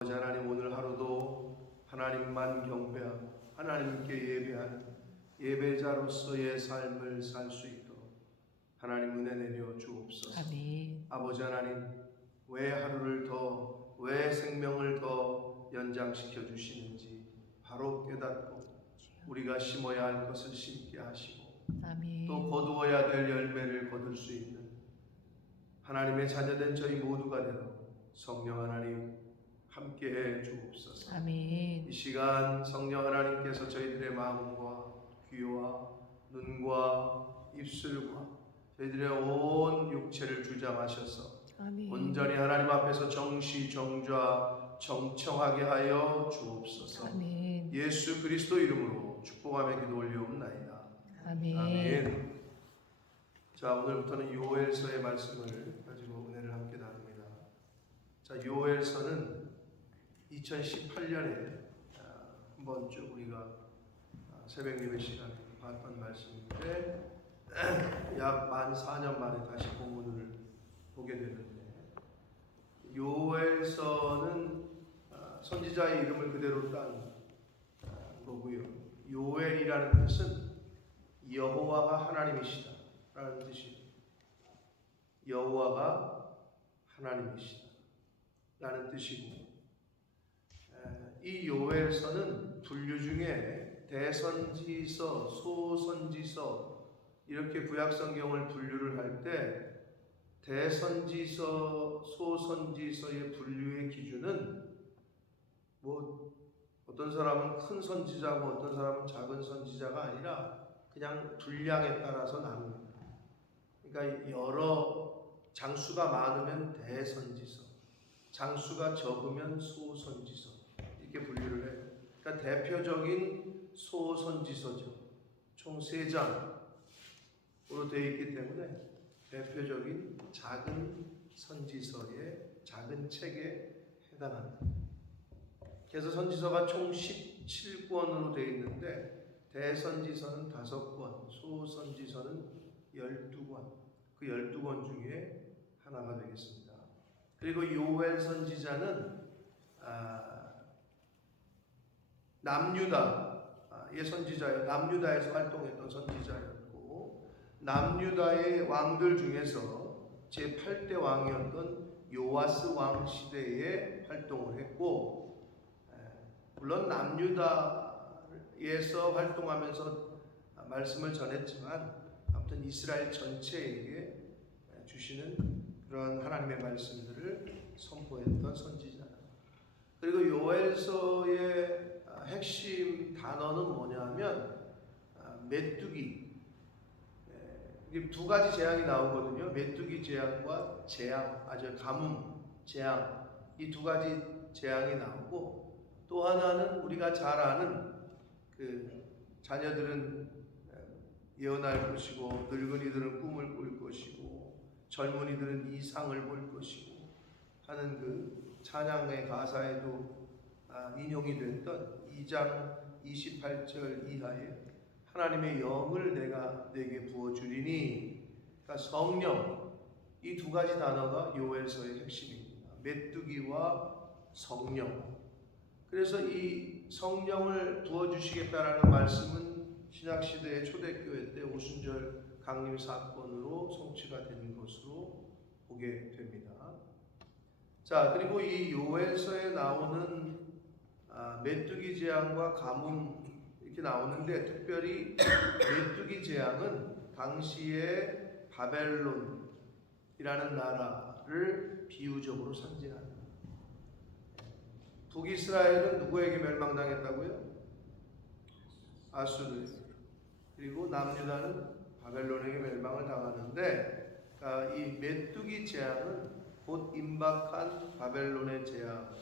하나님, 오늘 하루도 하나님만 경배하고 하나님께 예배하는 예배자로서의 삶을 살 수 있도록 하나님 은혜 내려 주옵소서. 아멘. 아버지 하나님, 왜 하루를 더, 왜 생명을 더 연장시켜 주시는지 바로 깨닫고 우리가 심어야 할 것을 심게 하시고 아멘. 또 거두어야 될 열매를 거둘 수 있는 하나님의 자녀된 저희 모두가 되어 성령 하나님 함께해 주옵소서. 아멘. 이 시간 성령 하나님께서 저희들의 마음과 귀와 눈과 입술과 저희들의 온 육체를 주장하셔서 아멘. 온전히 하나님 앞에서 정시정좌 정청하게 하여 주옵소서. 아멘. 예수 그리스도 이름으로 축복하며 기도 올리옵나이다. 아멘. 아멘. 자, 오늘부터는 요엘서의 말씀을 가지고 은혜를 함께 나눕니다. 자, 요엘서는 2018년에 한번 쭉 우리가 새벽 예배 시간에 봤던 말씀인데 약 만 4년 만에 다시 본문을 보게 되는데, 요엘서는 선지자의 이름을 그대로 딴 거고요. 요엘이라는 뜻은 여호와가 하나님이시다 라는 뜻이에요. 여호와가 하나님이시다 라는 뜻이고, 이 요엘서는 분류 중에 대선지서, 소선지서 이렇게 구약성경을 분류를 할 때 대선지서, 소선지서의 분류의 기준은 뭐 어떤 사람은 큰 선지자고 어떤 사람은 작은 선지자가 아니라 그냥 분량에 따라서 나눕니다. 그러니까 여러 장수가 많으면 대선지서, 장수가 적으면 소선지서 이렇게 분류를 해요. 그러니까 대표적인 소선지서죠. 총 3장으로 되어 있기 때문에 대표적인 작은 선지서의 작은 책에 해당합니다. 그래서 선지서가 총 17권으로 되어 있는데 대선지서는 5권, 소선지서는 12권, 그 12권 중에 하나가 되겠습니다. 그리고 요엘 선지자는 남유다의 선지자예요. 남유다에서 활동했던 선지자였고, 남유다의 왕들 중에서 제8대 왕이었던 요아스 왕 시대에 활동을 했고, 물론 남유다에서 활동하면서 말씀을 전했지만 아무튼 이스라엘 전체에게 주시는 그런 하나님의 말씀들을 선포했던 선지자. 그리고 요엘서의 핵심 단어는 뭐냐면 메뚜기. 두 가지 재앙이 나오거든요. 메뚜기 재앙과 재앙, 가뭄 재앙, 이 두 가지 재앙이 나오고, 또 하나는 우리가 잘 아는 그 자녀들은 예언할 것이고 늙은이들은 꿈을 꿀 것이고 젊은이들은 이상을 볼 것이고 하는 그 찬양의 가사에도 인용이 됐던 2장 28절 이하에 하나님의 영을 내가 내게 부어주리니, 그러니까 성령, 이 두 가지 단어가 요엘서의 핵심입니다. 메뚜기와 성령. 그래서 이 성령을 부어주시겠다라는 말씀은 신약시대의 초대교회 때 오순절 강림 사건으로 성취가 된 것으로 보게 됩니다. 자, 그리고 이 요엘서에 나오는 메뚜기 재앙과 가뭄 이렇게 나오는데, 특별히 메뚜기 재앙은 당시의 바벨론이라는 나라를 비유적으로 상징합니다. 북이스라엘은 누구에게 멸망당했다고요? 아수르. 그리고 남유다는 바벨론에게 멸망을 당하는데, 이 메뚜기 재앙은 곧 임박한 바벨론의 재앙,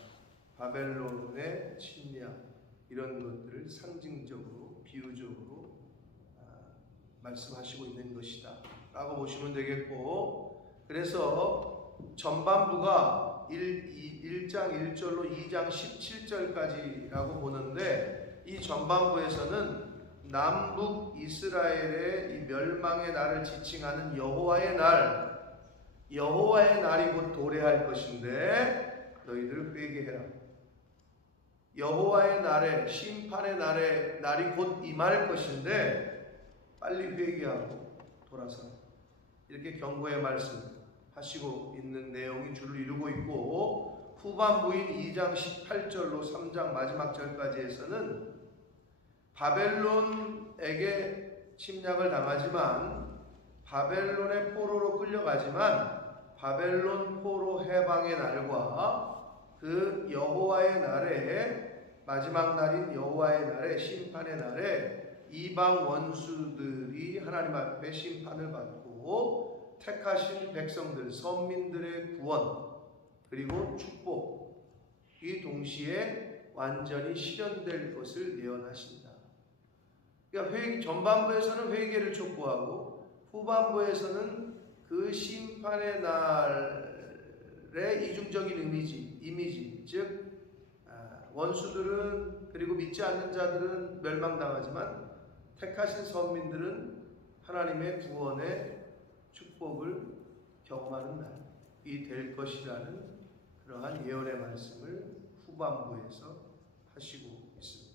바벨론의 침략, 이런 것들을 상징적으로 비유적으로 말씀하시고 있는 것이다 라고 보시면 되겠고, 그래서 전반부가 1장 1절로 2장 17절까지라고 보는데, 이 전반부에서는 남북 이스라엘의 이 멸망의 날을 지칭하는 여호와의 날이 곧 도래할 것인데 너희들 회개해라. 여호와의 날에, 심판의 날이 곧 임할 것인데 빨리 회개하고 돌아서 이렇게 경고의 말씀 하시고 있는 내용이 줄을 이루고 있고, 후반부인 2장 18절로 3장 마지막 절까지에서는 바벨론에게 침략을 당하지만, 바벨론의 포로로 끌려가지만 바벨론 포로 해방의 날과 그 여호와의 날에, 마지막 날인 여호와의 날에, 심판의 날에 이방 원수들이 하나님 앞에 심판을 받고 택하신 백성들, 선민들의 구원 그리고 축복이 동시에 완전히 실현될 것을 예언하신다. 그러니까 전반부에서는 회개를 촉구하고 후반부에서는 그 심판의 날의 이중적인 이미지, 즉 원수들은, 그리고 믿지 않는 자들은 멸망당하지만 택하신 선민들은 하나님의 구원의 축복을 경험하는 날이 될 것이라는 그러한 예언의 말씀을 후반부에서 하시고 있습니다.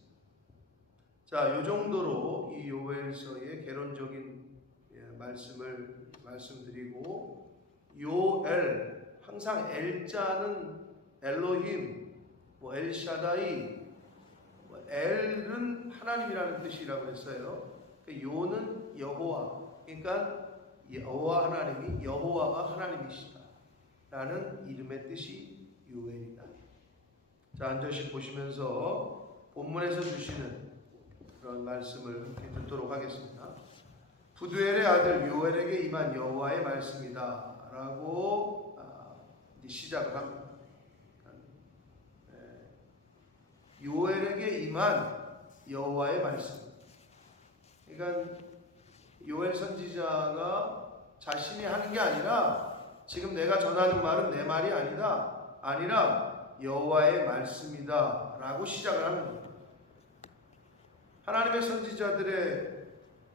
자, 이 정도로 이 요엘서의 개론적인 말씀을 말씀드리고, 요엘, 항상 엘자는 엘로힘, 엘샤다이, 엘은 하나님이라는 뜻이라고 했어요. 요는 여호와, 그러니까 여호와 하나님이, 여호와가 하나님이시다 라는 이름의 뜻이 요엘이다. 자, 한 절씩 보시면서 본문에서 주시는 그런 말씀을 함께 듣도록 하겠습니다. 부두엘의 아들 요엘에게 임한 여호와의 말씀이다 라고 시작을 합니다. 요엘에게 임한 여호와의 말씀. 그러니까 요엘 선지자가 자신이 하는 게 아니라, 지금 내가 전하는 말은 내 말이 아니라 여호와의 말씀이다 라고 시작을 하는 겁니다. 하나님의 선지자들의,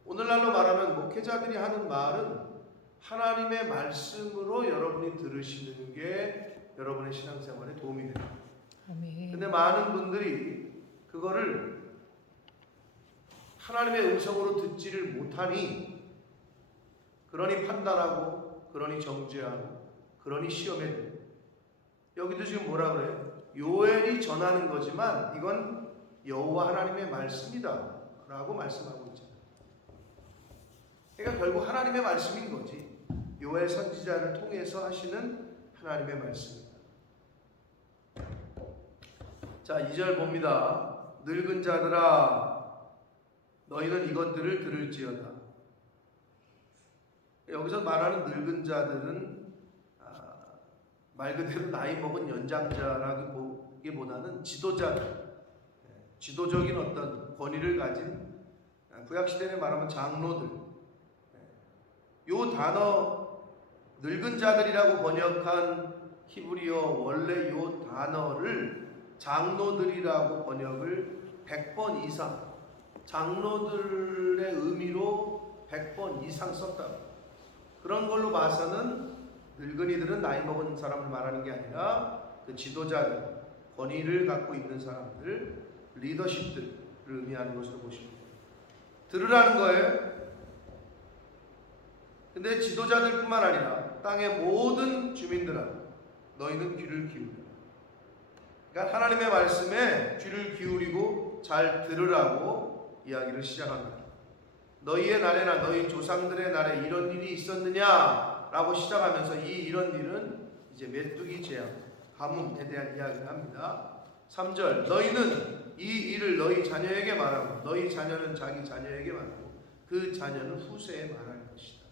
오늘날로 말하면 목회자들이 하는 말은 하나님의 말씀으로 여러분이 들으시는 게 여러분의 신앙생활에 도움이 됩니다. 근데 많은 분들이 그거를 하나님의 음성으로 듣지를 못하니, 그러니 판단하고, 그러니 정죄하고, 그러니 시험에 들고. 여기도 지금 뭐라 그래요? 요엘이 전하는 거지만 이건 여호와 하나님의 말씀이다 라고 말씀하고 있잖아요. 그러니까 결국 하나님의 말씀인 거지. 요엘 선지자를 통해서 하시는 하나님의 말씀입니다. 자, 2절 봅니다. 늙은 자들아, 너희는 이것들을 들을지어다. 여기서 말하는 늙은 자들은 말 그대로 나이 먹은 연장자라기보다는 지도자들, 지도적인 어떤 권위를 가진, 구약시대에 말하면 장로들. 요 단어 늙은 자들이라고 번역한 히브리어 원래 요 단어를 장로들이라고 번역을 100번 이상, 장로들의 의미로 100번 이상 썼다. 그런 걸로 봐서는 늙은이들은 나이 먹은 사람을 말하는 게 아니라 그 지도자들, 권위를 갖고 있는 사람들, 리더십들을 의미하는 것으로 보시면 돼요. 들으라는 거예요. 근데 지도자들뿐만 아니라 땅의 모든 주민들아, 너희는 귀를 기울여. 그러니까 하나님의 말씀에 귀를 기울이고 잘 들으라고 이야기를 시작합니다. 너희의 날에나 너희 조상들의 날에 이런 일이 있었느냐 라고 시작하면서 이런 일은 이제 메뚜기 재앙, 가뭄에 대한 이야기를 합니다. 3절, 너희는 이 일을 너희 자녀에게 말하고 너희 자녀는 자기 자녀에게 말하고 그 자녀는 후세에 말할 것이다.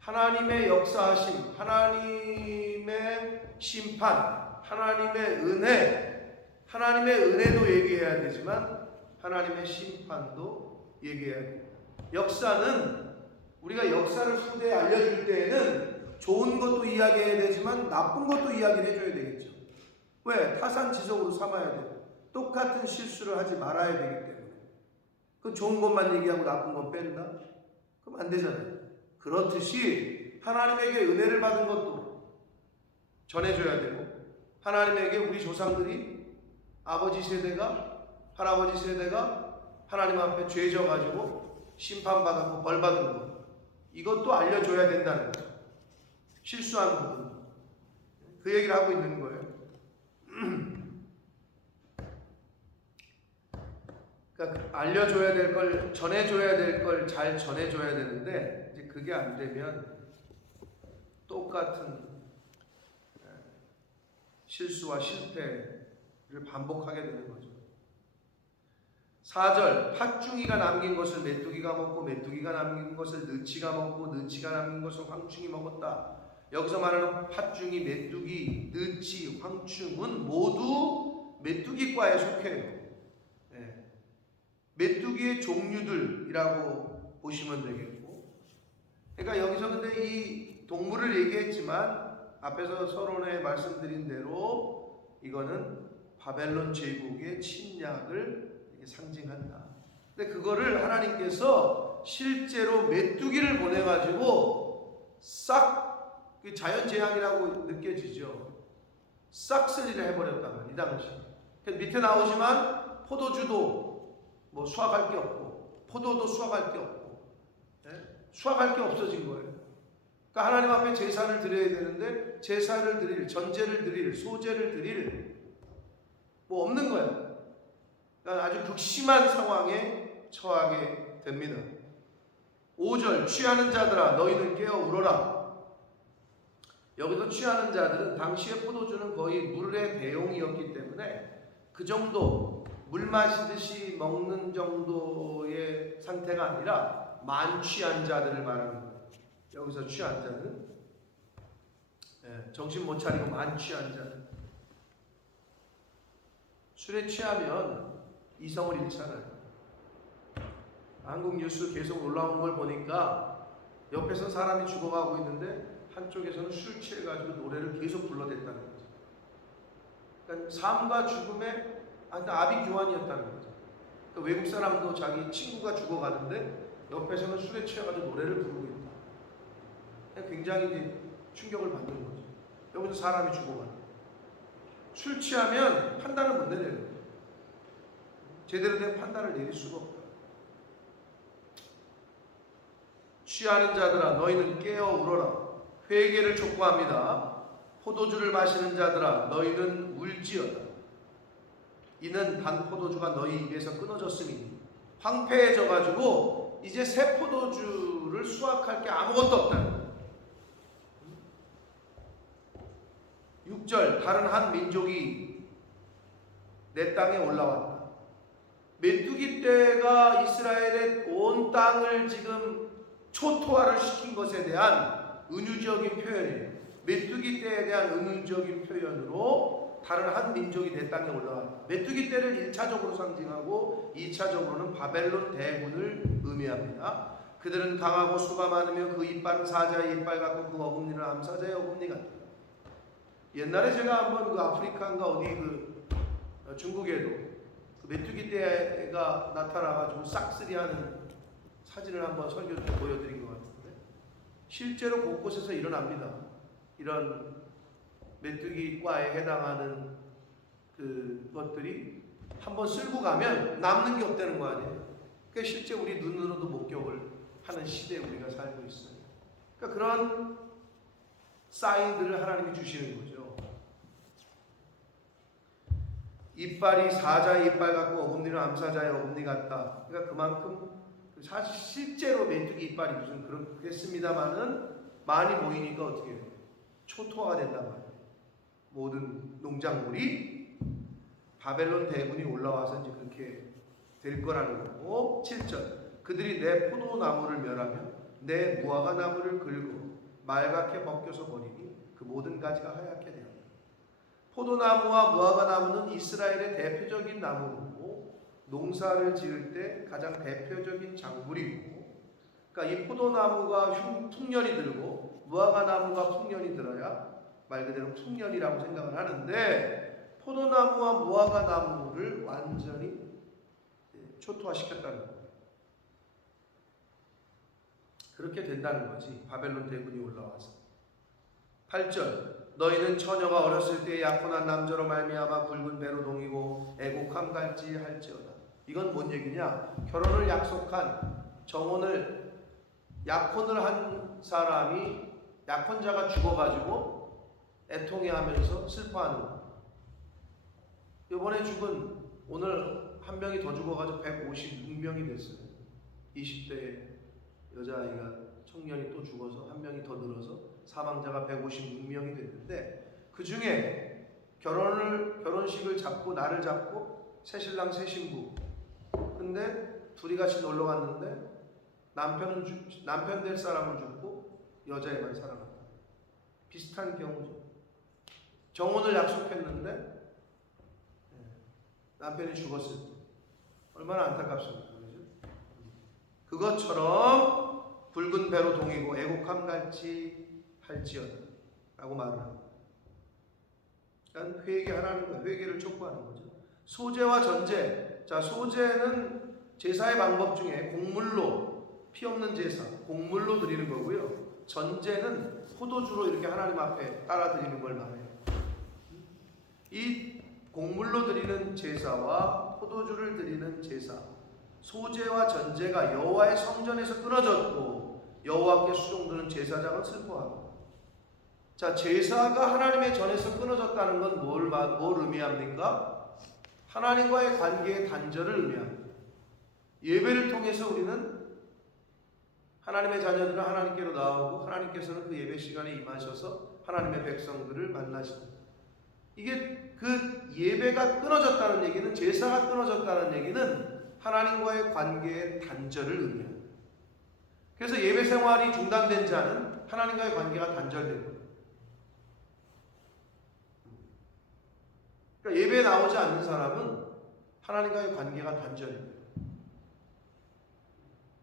하나님의 역사하심, 하나님의 심판, 하나님의 은혜도 얘기해야 되지만 하나님의 심판도 얘기해야 됩니다. 역사는, 우리가 역사를 후대에 알려줄 때에는 좋은 것도 이야기해야 되지만 나쁜 것도 이야기를 해줘야 되겠죠. 왜? 타산지석으로 삼아야 돼요. 똑같은 실수를 하지 말아야 되기 때문에. 그 좋은 것만 얘기하고 나쁜 건 뺀다? 그럼 안 되잖아요. 그렇듯이 하나님에게 은혜를 받은 것도 전해줘야 되고, 하나님에게 우리 조상들이 아버지 세대가 할아버지 세대가 하나님 앞에 죄져 가지고 심판받았고 벌받은 것, 이것도 알려줘야 된다는 거죠. 실수한 부분, 그 얘기를 하고 있는 거예요. 그러니까 알려줘야 될 걸, 전해줘야 될 걸 잘 전해줘야 되는데, 이제 그게 안 되면 똑같은 실수와 실패를 반복하게 되는 거죠. 4절, 팥중이가 남긴 것을 메뚜기가 먹고 메뚜기가 남긴 것을 느치가 먹고 느치가 남긴 것을 황충이 먹었다. 여기서 말하는 팥중이, 메뚜기, 느치, 황충은 모두 메뚜기과에 속해요. 네. 메뚜기의 종류들이라고 보시면 되겠고, 그러니까 여기서 근데 이 동물을 얘기했지만 앞에서 서론에 말씀드린 대로 이거는 바벨론 제국의 침략을 상징한다. 근데 그거를 하나님께서 실제로 메뚜기를 보내가지고 싹 자연재앙이라고 느껴지죠. 싹쓸이를 해버렸단 말이에요. 이 당시. 밑에 나오지만 포도주도 뭐 수확할 게 없고 포도도 수확할 게 없고, 수확할 게 없어진 거예요. 그러니까 하나님 앞에 제사를 드려야 되는데 제사를 드릴, 전제를 드릴, 소제를 드릴 뭐 없는 거예요. 그러니까 아주 극심한 상황에 처하게 됩니다. 5절, 취하는 자들아 너희는 깨어 울어라. 여기서 취하는 자들은 당시의 포도주는 거의 물의 배용이었기 때문에 그 정도 물 마시듯이 먹는 정도의 상태가 아니라 만취한 자들을 말하는 거예요. 여기서 취한 자는 정신 못 차리고 만취한 자들. 술에 취하면 이성을 잃잖아요. 한국 뉴스 계속 올라온 걸 보니까 옆에서 사람이 죽어가고 있는데 한쪽에서는 술 취해가지고 노래를 계속 불러댔다는 거죠. 그러니까 삶과 죽음의 아비규환이었다는 거죠. 그러니까 외국 사람도 자기 친구가 죽어가는데 옆에서는 술에 취해가지고 노래를 부르고 있다. 굉장히 충격을 받는 거죠. 여기서 사람이 죽어가는 거예요. 술 취하면 판단을 못 내려요. 제대로 된 판단을 내릴 수가 없다. 취하는 자들아 너희는 깨어 울어라. 회개를 촉구합니다. 포도주를 마시는 자들아 너희는 울지어다. 이는 단 포도주가 너희 입에서 끊어졌음이니 황폐해져 가지고 이제 새 포도주를 수확할 게 아무것도 없다는 거예요. 6절, 다른 한 민족이 내 땅에 올라왔다. 메뚜기 떼가 이스라엘의 온 땅을 지금 초토화를 시킨 것에 대한 은유적인 표현이에요. 메뚜기 떼에 대한 은유적인 표현으로 다른 한 민족이 내 땅에 올라왔다. 메뚜기 떼를 1차적으로 상징하고 2차적으로는 바벨론 대군을 의미합니다. 그들은 강하고 수가 많으며 그 이빨은 사자의 이빨 같고 그 어금니는 암사자의 어금니 같다. 옛날에 제가 한번 그 아프리카인가 어디 그 중국에도 그 메뚜기 떼가 나타나가지고 싹쓸이하는 사진을 한번 설교 때 보여드린 것 같은데 실제로 곳곳에서 일어납니다. 이런 메뚜기과에 해당하는 그 것들이 한번 쓸고 가면 남는 게 없다는 거 아니에요. 그러니까 실제 우리 눈으로도 목격을 하는 시대에 우리가 살고 있어요. 그러니까 그런 사인들을 하나님이 주시는 거죠. 이빨이 사자의 이빨 같고 어금니는 암사자의 어금니 같다. 그러니까 그만큼 사실 실제로 메뚜기 이빨이 무슨 그렇겠습니다만은 많이 모이니까 어떻게 해요? 초토화가 된단 말이에요. 모든 농작물이 바벨론 대군이 올라와서 이제 그렇게 될 거라는 거고. 7절, 그들이 내 포도나무를 멸하며 내 무화과 나무를 긁고 말갛게 벗겨서 버리니 그 모든 가지가 하얗게 되었다. 포도나무와 무화과 나무는 이스라엘의 대표적인 나무고 농사를 지을 때 가장 대표적인 작물이고, 그러니까 이 포도나무가 풍년이 들고 무화과 나무가 풍년이 들어야 말 그대로 풍년이라고 생각을 하는데 포도나무와 무화과 나무를 완전히 초토화시켰다는 거예요. 그렇게 된다는 거지. 바벨론 대군이 올라와서. 8절, 너희는 처녀가 어렸을 때 약혼한 남자로 말미암아 굵은 배로 동이고 애곡함 같이 할지어다. 이건 뭔 얘기냐? 결혼을 약속한 정혼을 약혼을 한 사람이 약혼자가 죽어가지고 애통해하면서 슬퍼하는 거예요. 이번에 죽은 오늘 한 명이 더 죽어가지고 156명이 됐어요. 20대 여자아이가 청년이 또 죽어서 한 명이 더 늘어서 사망자가 156명이 됐는데 그 중에 결혼식을 잡고 날을 잡고 새신랑 새신부 근데 둘이 같이 놀러 갔는데 남편 될 사람은 죽고 여자애만 살아났다. 비슷한 경우죠. 정혼을 약속했는데 남편이 죽었을 때 얼마나 안타깝습니까? 그것처럼 굵은 배로 동이고 애곡함 같이 할지어다 라고 말을 합니다. 그러니까 회개하라는 거예요. 회개를 촉구하는 거죠. 소제와 전제. 자, 소제는 제사의 방법 중에 곡물로 피 없는 제사, 곡물로 드리는 거고요. 전제는 포도주로 이렇게 하나님 앞에 따라 드리는 걸 말해요. 이 곡물로 드리는 제사와 포도주를 드리는 제사, 소제와 전제가 여호와의 성전에서 끊어졌고 여호와께 수종드는 제사장은 슬퍼하고. 자, 제사가 하나님의 전에서 끊어졌다는 건 뭘 의미합니까? 하나님과의 관계의 단절을 의미합니다. 예배를 통해서 우리는 하나님의 자녀들은 하나님께로 나오고 하나님께서는 그 예배 시간에 임하셔서 하나님의 백성들을 만나십니다. 이게 그 예배가 끊어졌다는 얘기는, 제사가 끊어졌다는 얘기는 하나님과의 관계의 단절을 의미합니다. 그래서 예배 생활이 중단된 자는 하나님과의 관계가 단절된 거예요. 그러니까 예배에 나오지 않는 사람은 하나님과의 관계가 단절입니다.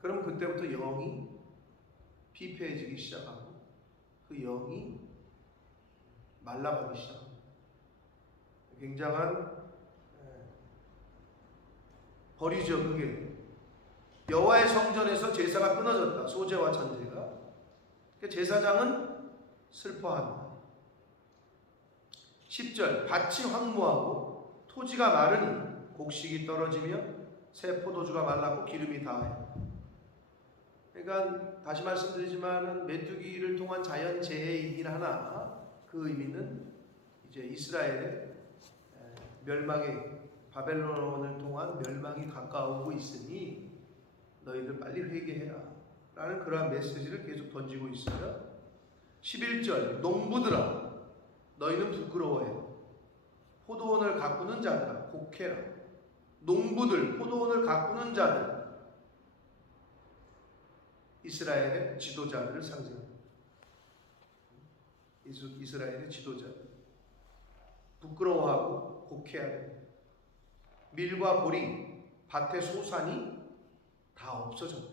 그럼 그때부터 영이 피폐해지기 시작하고 그 영이 말라가기 시작합니다. 굉장한 벌이죠. 그게 여호와의 성전에서 제사가 끊어졌다. 소제와 전제가. 제사장은 슬퍼한다. 10절 밭이 황무하고 토지가 마르니 곡식이 떨어지며 새 포도주가 말랐고 기름이 다하여. 그러니까 다시 말씀드리지만 메뚜기를 통한 자연재해이긴 하나 그 의미는 이제 이스라엘의 멸망의, 바벨론을 통한 멸망이 가까우고 있으니 너희들 빨리 회개해라 라는 그러한 메시지를 계속 던지고 있어요. 11절 농부들아 너희는 부끄러워해. 포도원을 가꾸는 자들아 곡해라. 농부들, 포도원을 가꾸는 자들, 이스라엘의 지도자들을 상징합니다. 이스라엘의 지도자들 부끄러워하고 곡해야 됩니다. 밀과 보리, 밭의 소산이 다 없어졌다.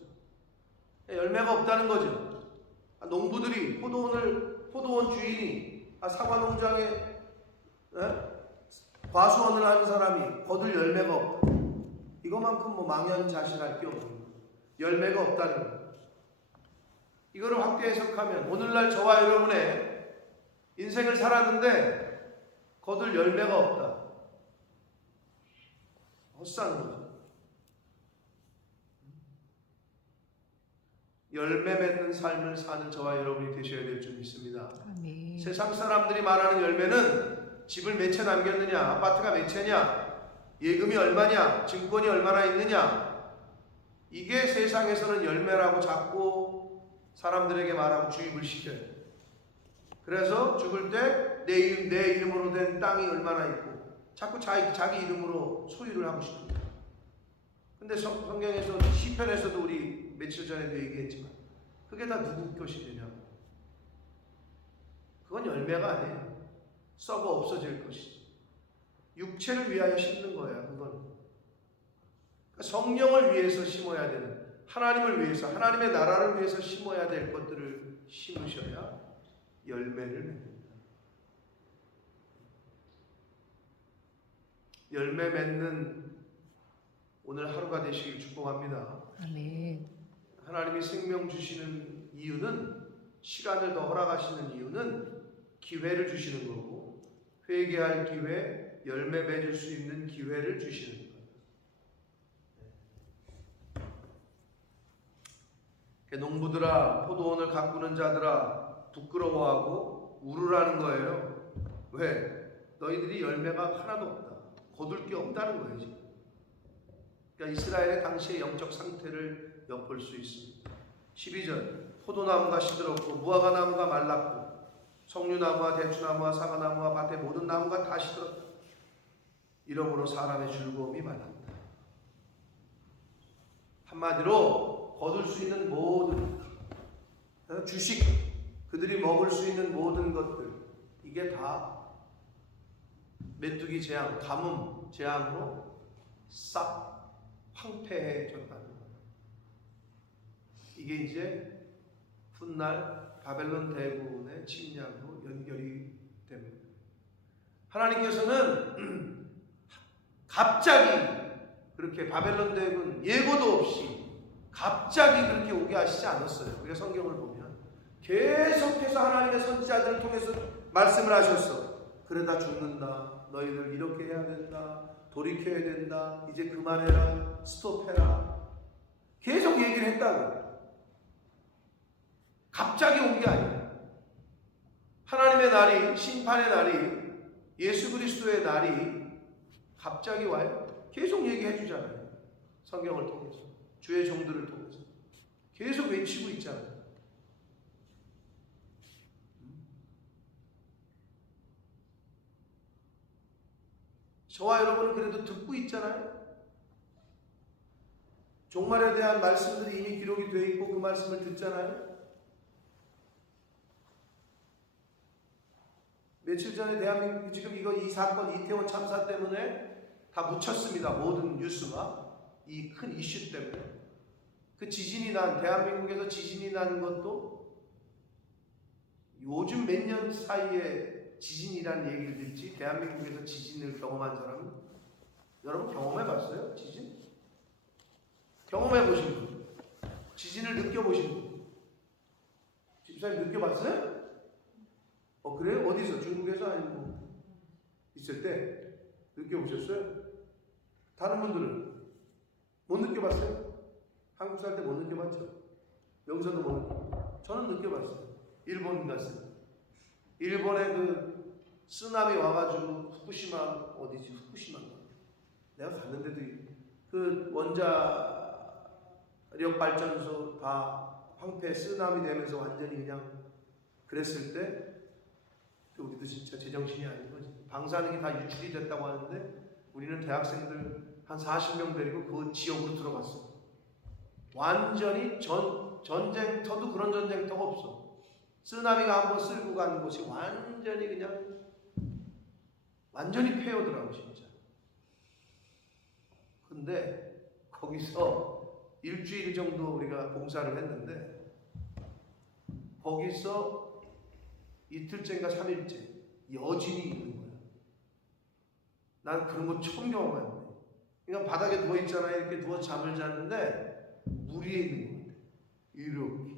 열매가 없다는 거죠. 농부들이 포도원 주인이 사과 농장에 과수원을 하는 사람이 거둘 열매가 없다. 이거만큼 망연자실할 게 없는 거예요. 열매가 없다는 거예요. 이거를 확대 해석하면 오늘날 저와 여러분의 인생을 살았는데 거둘 열매가 없다. 헛산 거죠. 열매 맺는 삶을 사는 저와 여러분이 되셔야 될 줄 믿습니다. 아멘. 세상 사람들이 말하는 열매는 집을 몇 채 남겼느냐, 아파트가 몇 채냐, 예금이 얼마냐, 증권이 얼마나 있느냐, 이게 세상에서는 열매라고 자꾸 사람들에게 말하고 주입을 시켜요. 그래서 죽을 때 내 이름으로 된 땅이 얼마나 있고 자꾸 자기 이름으로 소유를 하고 싶습니다. 근데 성경에서 시편에서도 우리 며칠 전에도 얘기했지만 그게 다 누구 것이 되냐고. 그건 열매가 아니에요. 썩어 없어질 것이지. 육체를 위하여 심는 거야. 그건 그러니까 성령을 위해서 심어야 되는, 하나님을 위해서, 하나님의 나라를 위해서 심어야 될 것들을 심으셔야 열매를 맺는다. 열매 맺는 오늘 하루가 되시길 축복합니다. 아멘. 하나님이 생명 주시는 이유는, 시간을 더 허락하시는 이유는 기회를 주시는 거고, 회개할 기회, 열매 맺을 수 있는 기회를 주시는 거예요. 농부들아, 포도원을 가꾸는 자들아, 부끄러워하고 울으라는 거예요. 왜? 너희들이 열매가 하나도 없다. 거둘 게 없다는 거예요, 지금. 그러니까 이스라엘의 당시의 영적 상태를 엿볼 수 있습니다. 12절, 포도나무가 시들었고 무화과 나무가 말랐고 석류나무와 대추나무와 사과나무와 밭의 모든 나무가 다 시들었다. 이러므로 사람의 즐거움이 말랐다. 한마디로 거둘 수 있는 모든 주식, 그들이 먹을 수 있는 모든 것들, 이게 다 메뚜기 재앙, 가뭄 재앙으로 싹 황폐해졌다는 거예요. 이게 이제 훗날 바벨론 대군의 침략으로 연결이 됩니다. 하나님께서는 갑자기 그렇게 바벨론 대군 예고도 없이 갑자기 그렇게 오게 하시지 않았어요. 우리가 성경을 보면 계속해서 하나님의 선지자들을 통해서 말씀을 하셨어. 그러다 죽는다. 너희들 이렇게 해야 된다. 돌이켜야 된다. 이제 그만해라. 스톱해라. 계속 얘기를 했다고. 갑자기 온 게 아니에요. 하나님의 날이, 심판의 날이, 예수 그리스도의 날이 갑자기 와요. 계속 얘기해 주잖아요. 성경을 통해서, 주의 종들을 통해서 계속 외치고 있잖아요. 저와 여러분은 그래도 듣고 있잖아요. 종말에 대한 말씀들이 이미 기록이 되어 있고 그 말씀을 듣잖아요. 며칠 전에 대한민국 지금 이 사건 이태원 참사 때문에 다 묻혔습니다. 모든 뉴스가 이 큰 이슈 때문에. 그 지진이 난, 대한민국에서 지진이 나는 것도 요즘 몇 년 사이에 지진이라는 얘기를 듣지, 대한민국에서 지진을 경험한 사람은, 여러분 경험해 봤어요? 지진? 경험해 보신 분? 지진을 느껴보신 분? 집사님 느껴봤어요? 그래요? 어디서? 중국에서 아니고 있을 때 느껴보셨어요? 다른 분들은 못 느껴봤어요? 한국 살 때 못 느껴봤죠? 여기서도 못 느껴봤어요? 저는 느껴봤어요. 일본 갔어요. 일본에 그 쓰나미 와가지고 후쿠시마, 어디지? 후쿠시마인가? 내가 갔는데도 그 원자력 발전소 다 황폐, 쓰나미 되면서 완전히 그냥 그랬을 때 우리도 진짜 제정신이 아닌 거지. 방사능이 다 유출이 됐다고 하는데 우리는 대학생들 한 40명 데리고 그 지역으로 들어갔어. 완전히 전쟁터도 그런 전쟁터가 없어. 쓰나미가 한번 쓸고 가는 곳이 완전히 그냥 완전히 폐허더라고 진짜. 근데 거기서 일주일 정도 우리가 봉사를 했는데 거기서 이틀째인가 3일째 여진이 있는 거야. 난 그런 거 처음 경험했는데. 그러니까 바닥에 누워 있잖아요. 이렇게 누워 잠을 자는데 물 위에 있는 거야. 이렇게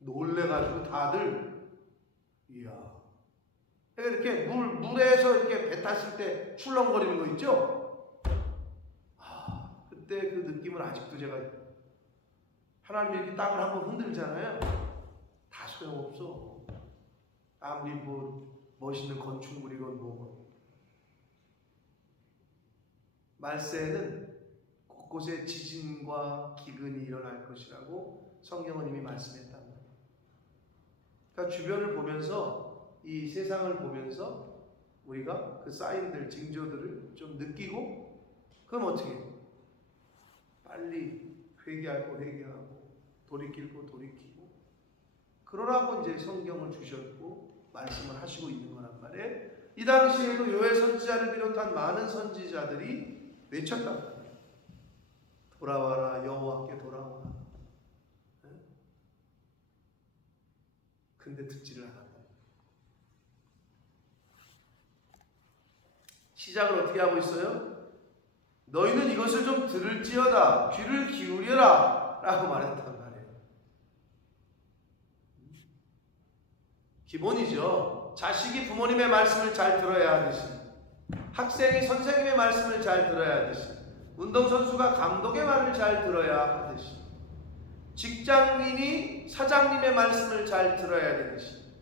놀래가지고 다들 이야. 그러니까 이렇게 물에서 이렇게 배 탔을 때 출렁거리는 거 있죠? 그때 그 느낌은 아직도 제가, 하나님이 이렇게 땅을 한번 흔들잖아요. 다 소용없어. 아무리 멋있는 건축물이건 뭐건. 말세에는 곳곳에 지진과 기근이 일어날 것이라고 성경은 이미 말씀했단 말이에요. 그러니까 주변을 보면서, 이 세상을 보면서 우리가 그 사인들, 징조들을 좀 느끼고, 그럼 어떻게 해요? 빨리 회개하고 돌이킬 거 돌이키고 그러라고 이제 성경을 주셨고 말씀을 하시고 있는 거란 말이에요. 이 당시에도 요엘 선지자를 비롯한 많은 선지자들이 외쳤단 말이에요. 돌아와라, 여호와께 돌아와라. 근데 듣지를 않았다. 시작을 어떻게 하고 있어요? 너희는 이것을 좀 들을지어다, 귀를 기울여라 라고 말했단 말이에요. 기본이죠. 자식이 부모님의 말씀을 잘 들어야 하듯이, 학생이 선생님의 말씀을 잘 들어야 하듯이, 운동선수가 감독의 말을 잘 들어야 하듯이, 직장인이 사장님의 말씀을 잘 들어야 되듯이,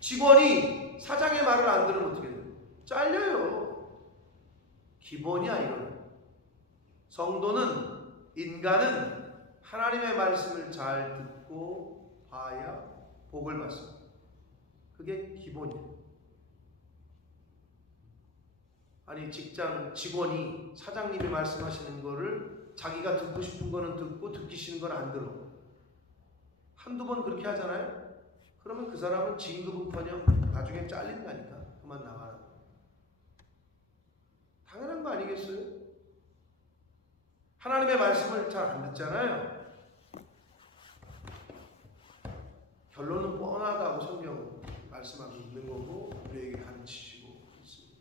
직원이 사장의 말을 안 들으면 어떻게 돼요? 잘려요. 기본이야 이거는. 성도는, 인간은 하나님의 말씀을 잘 듣고 봐야 복을 받습니다. 그게 기본이에요. 아니 직장 직원이 사장님이 말씀하시는 거를 자기가 듣고 싶은 거는 듣고 듣기 싫은 건 안 들어. 한두 번 그렇게 하잖아요. 그러면 그 사람은 진급은커녕 나중에 잘린다니까. 그만 나가라. 당연한 거 아니겠어요? 하나님의 말씀을 잘 안 듣잖아요. 결론은 뻔하다고 성경은 말씀하고 있는 거고 우리에게 가르치시고 있습니다.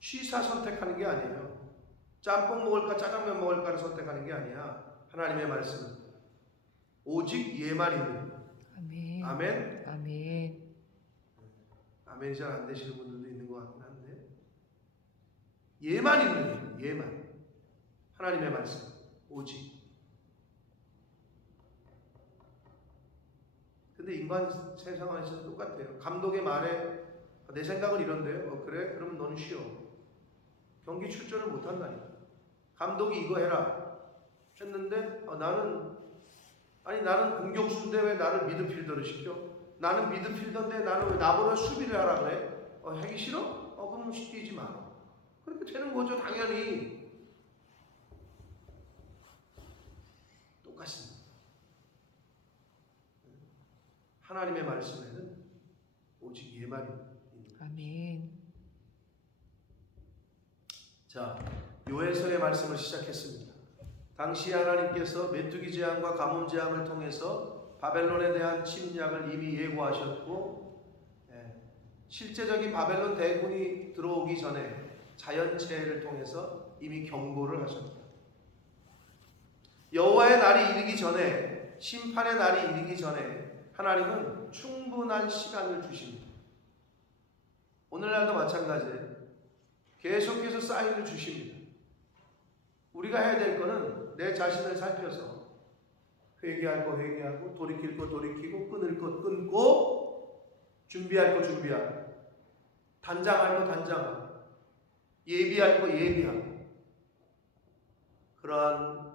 취사 선택하는 게 아니에요. 짬뽕 먹을까 짜장면 먹을까를 선택하는 게 아니야. 하나님의 말씀은 오직 얘만 있는 거예요. 아멘. 아멘. 아멘. 아멘이 잘 안 되시는 분들도 있는 것 같긴 한데 얘만 있는 거예요. 얘만. 하나님의 말씀 오직. 근데 인간 세상 안에서는 똑같아요. 감독의 말에 내 생각은 이런데요. 그래? 그러면 너는 쉬어. 경기 출전을 못 한다니까. 감독이 이거 해라 했는데 나는 공격수인데 왜 나를 미드필더를 시켜? 나는 미드필더인데 나는 왜 나보다 수비를 하라 그래? 하기 싫어? 그럼 뛰지 마. 그렇게 되는 거죠. 당연히. 똑같습니다. 하나님의 말씀에는 오직 얘만 있는 거예요. 아멘. 자, 요엘서의 말씀을 시작했습니다. 당시 하나님께서 메뚜기 재앙과 가뭄 재앙을 통해서 바벨론에 대한 침략을 이미 예고하셨고, 실제적인 바벨론 대군이 들어오기 전에 자연재해를 통해서 이미 경고를 하셨다. 여호와의 날이 이르기 전에, 심판의 날이 이르기 전에 하나님은 충분한 시간을 주십니다. 오늘날도 마찬가지예요. 계속해서 사인을 주십니다. 우리가 해야 될 거는 내 자신을 살펴서 회개할 거 회개하고, 돌이킬 거 돌이키고, 끊을 거 끊고, 준비할 거 준비하고, 단장할 거 단장하고, 예비할 거 예비하고, 그러한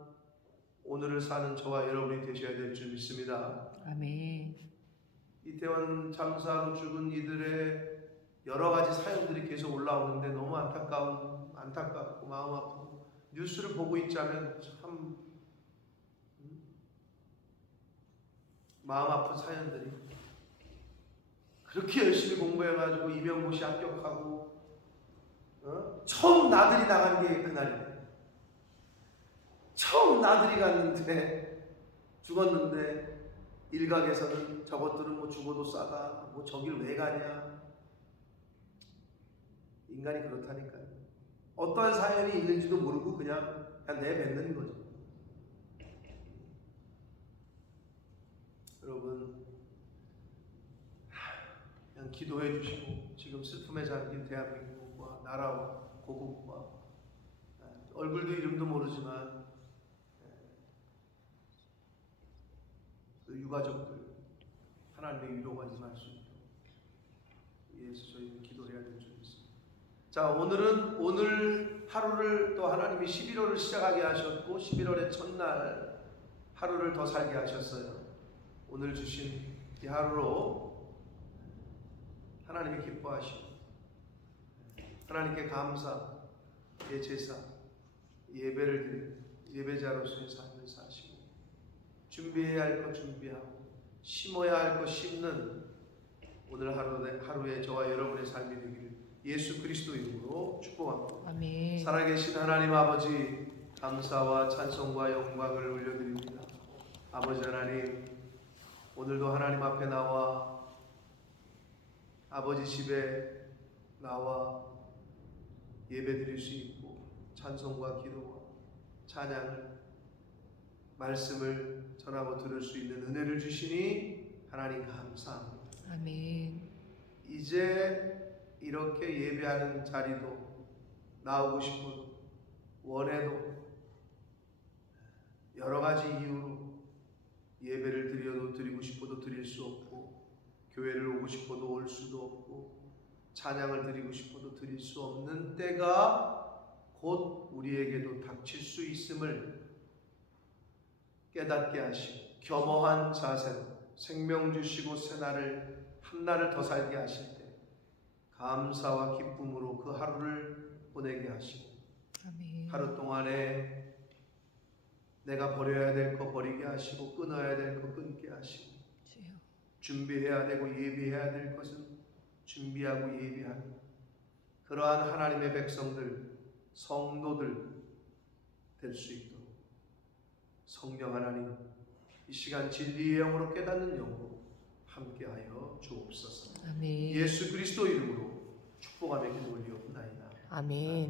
오늘을 사는 저와 여러분이 되셔야 될 줄 믿습니다. 아멘. 이태원 참사로 죽은 이들의 여러 가지 사연들이 계속 올라오는데 너무 안타깝고 마음 아프고, 뉴스를 보고 있자면 참 마음 아픈 사연들이, 그렇게 열심히 공부해가지고 임용고시 합격하고 처음 나들이 나간 게 그날이에요. 처음 나들이 갔는데 죽었는데 일각에서는 저것들은 뭐 죽어도 싸다, 뭐 저길 왜 가냐. 인간이 그렇다니까요. 어떠한 사연이 있는지도 모르고 그냥 내뱉는 거죠. 여러분, 그냥 기도해 주시고, 지금 슬픔에 잠긴 대한민국과 나라와 고국과, 얼굴도 이름도 모르지만 그 유가족들 하나님의 위로가 임할 수 있도록 위해서 저희는 기도해야 될 줄 믿습니다. 자, 오늘 하루를 또 하나님이 11월을 시작하게 하셨고, 11월의 첫날 하루를 더 살게 하셨어요. 오늘 주신 이 하루로 하나님이 기뻐하시고, 하나님께 감사, 제사, 예배를 드리고, 예배자로서의 삶을 사시고, 준비해야 할 것 준비하고, 심어야 할 것 심는 오늘 하루에 저와 여러분의 삶이 되기를 예수 그리스도 이름으로 축복합니다. 아멘. 살아계신 하나님 아버지, 감사와 찬송과 영광을 올려드립니다. 아버지 하나님, 오늘도 하나님 앞에 나와 아버지 집에 나와 예배드릴 수 있고, 찬송과 기도와 찬양을 말씀을 전하고 들을 수 있는 은혜를 주시니 하나님 감사합니다. 아멘. 이제 이렇게 예배하는 자리도 나오고 싶어도 원해도 여러 가지 이유로 예배를 드리고 싶어도 드릴 수 없고, 교회를 오고 싶어도 올 수도 없고, 찬양을 드리고 싶어도 드릴 수 없는 때가 곧 우리에게도 닥칠 수 있음을 깨닫게 하시고, 겸허한 자세로 생명 주시고 새날을 한날을 더 살게 하실 때 감사와 기쁨으로 그 하루를 보내게 하시고, 아멘. 하루 동안에 내가 버려야 될 거 버리게 하시고, 끊어야 될 거 끊게 하시고, 주여. 준비해야 되고 예비해야 될 것은 준비하고 예비하는 그러한 하나님의 백성들, 성도들 될 수 있도록 성령 하나님, 이 시간 진리의 영으로 깨닫는 영으로 함께하여 주옵소서. 아멘. 예수 그리스도 이름으로 축복하며 기도 올리옵나이다. 아멘.